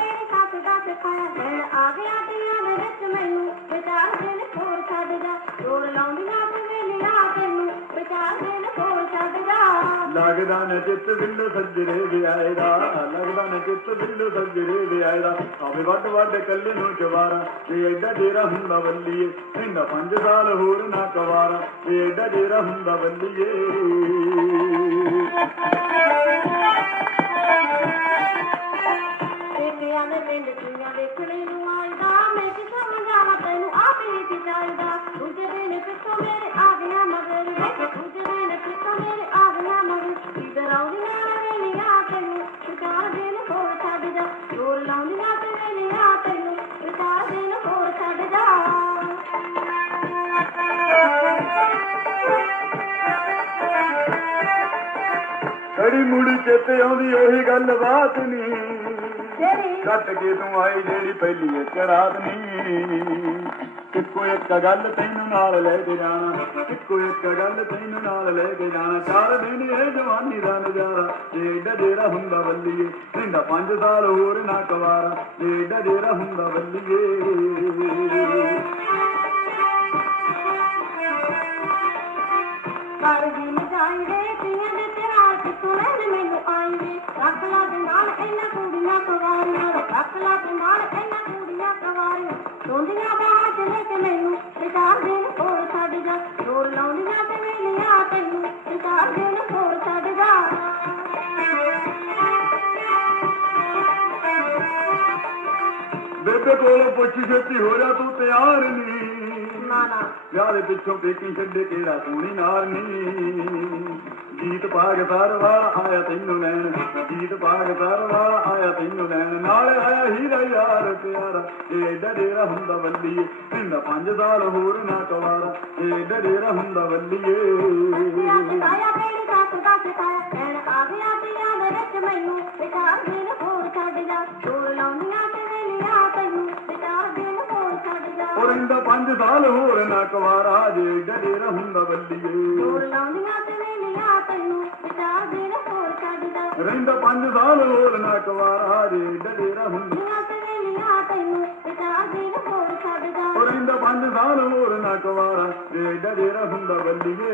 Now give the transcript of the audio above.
ਲਗਦਾ ਸੱਸ ਦਾ ਸਿਖਾਇਆ ਦਿਲ ਲੱਗਦਾ ਨਾ ਜਿੱਤ ਦਿਲ ਸੱਜਰੇ ਵਿਆਏ ਦਾ, ਲੱਗਦਾ ਨਾ ਜਿੱਤ ਦਿਲ ਸੱਜਰੇ ਵਿਆਏ ਦਾ। ਆਵੇ ਵੱਡ ਵੱਡ ਕੱਲ ਨੂੰ ਜਵਾਰਾ, ਜੇ ਐਡਾ ਡੇਰਾ ਹੁੰਦਾ ਬੱਲੀਏ ਇਹਦਾ ਪੰਜ ਸਾਲ ਹੋਰ ਨਾ ਕਵਾਰਾ, ਜੇ ਐਡਾ ਡੇਰਾ ਹੁੰਦਾ ਬੱਲੀਏ। ਕੁੜੀਆਂ ਨੂੰ ਆਈਦਾ ਮੈਂ ਕੀ ਸਮਝਾਵਾਂ ਤੈਨੂੰ ਆਪੇ ਹੀ ਚਾਹੀਦਾ ਦੂਜੇ ਦਿਨ ਪਿੱਛੋਂ ਮੇਰੇ ਕੜੀ ਮੁੜੀ ਚੇਤੇ ਆਉਂਦੀ ਉਹੀ ਗੱਲ ਬਾਤ ਨਹੀਂ ਕੱਟ ਕੇ ਤੂੰ ਆਈ ਜਿਹੜੀ ਪਹਿਲੀ ਰਾਤ ਨਹੀਂ ਇੱਕੋ ਇੱਕ ਗੱਲ ਤੈਨੂੰ ਨਾਲ ਲੈ ਕੇ ਜਾਣਾ ਇੱਕੋ ਇੱਕ ਗੱਲ ਤੈਨੂੰ ਨਾਲ ਲੈ ਕੇ ਜਾਣਾ। ਚਾਰ ਦਿਨ ਇਹ ਜਵਾਨੀ ਦਾ ਨਜ਼ਾਰਾ ਏਡਾ ਜੇਰਾ ਹੁੰਦਾ ਬੱਲੀਏ ਪਿੰਡਾ ਪੰਜ ਸਾਲ ਹੋਰ ਨਾ ਕਵਾਰਾ ਏਡਾ ਜੇਰਾ ਹੁੰਦਾ ਬੱਲੀਏ। ਕਰ ਦਿਨ ਜਾਈਦੇ ਤੀਆਂ ਦੇ ਆਈਦੇ ਦੇ ਨਾਲ ਇਹਨਾਂ ਕੁੜੀਆਂ ਕਵਾਰੀਆਂ ਰੱਖ ਦੇ ਨਾਲ ਇਹਨਾਂ ਕੁੜੀਆਂ ਕਵਾਰੀਆਂ। ਰੋਂਦੀਆਂ ਬਾਹਾਂ ਚ ਲੈ ਕੇ ਮੈਨੂੰ ਤੇ ਚਾਰ ਹੋਰ ਛੱਡ ਜਾ। ਜ਼ੋਰ ਲਾਉਂਦੀਆਂ ਤੇ ਵੇਲੀਆਂ ਤੈਨੂੰ ਤੇ ਚਾਰ ਹੋਰ ਛੱਡ ਜਾ। ਬੇਬੇ ਕੋਲੋਂ ਪੁੱਛ ਛੇਤੀ ਹੋ ਜਾ, ਤੂੰ ਤਿਆਰ ਨਹੀਂ। ਵਿਆਹ ਦੇ ਪਿੱਛੋਂ ਪੇਕੀ ਛੱਡੇ ਕਿਹੜਾ ਸੋਹਣੀ ਨਾਰ ਨੀ। ਗੀਤ ਪਾਗ ਸਾਰ ਵਾਲਾ ਆਇਆ ਤੈਨੂੰ ਲੈਣ। ਗੀਤ ਪਾਗ ਸਾਰ ਵਾਲਾ ਆਇਆ ਤੈਨੂੰ ਲੈਣ। ਨਾਲ ਆਇਆ ਹੀਰਾ ਯਾਰ ਪਿਆਰਾ। ਇਹ ਡਰੇਰਾ ਹੁੰਦਾ ਵੱਲੀਏ, ਪਿੰਡਾ ਪੰਜ ਸਾਲ ਹੋਰ ਨਾ ਕਵਾਰਾ। ਇਹ ਡਰੇਰਾ ਹੁੰਦਾ ਵੱਲੀਏ। ਸਿਖਾਇਆ ਕਿਹੜੀ ਸੱਸ ਦਾ ਸਿਖਾਇਆ। ਰਹਿੰਦਾ ਪੰਜ ਸਾਲ ਹੋਰ ਨਾ ਕਵਾਰਾ ਜੇ ਡਰੇਰਾ ਹੁੰਦਾ ਵੱਲੀਏ ਜ਼ੋਰ ਲਾਉਂਦੀਆਂ ਤੇ ਵੇਲੀਆਂ ਤੈਨੂੰ ਤੇ ਚਾਰ ਦਿਨ ਹੋਰ ਜਾ ਰਹਿੰਦਾ ਪੰਜ ਸਾਲ ਹੋਰ ਨਾ ਕਵਾਰਾ ਜੇ ਡਰੇਰਾ ਹੁੰਦਾ ਦੀਆਂ ਤੇ ਵੇਲੀਆਂ ਤੈਨੂੰ ਤੇ ਚਾਰ ਦਿਨ ਹੋਰ ਉਹ ਰਹਿੰਦਾ ਪੰਜ ਸਾਲ ਹੋਰ ਨਾ ਕਵਾਰਾ ਜੇ ਡਰੇਰਾ ਹੁੰਦਾ ਵੱਲੀਏ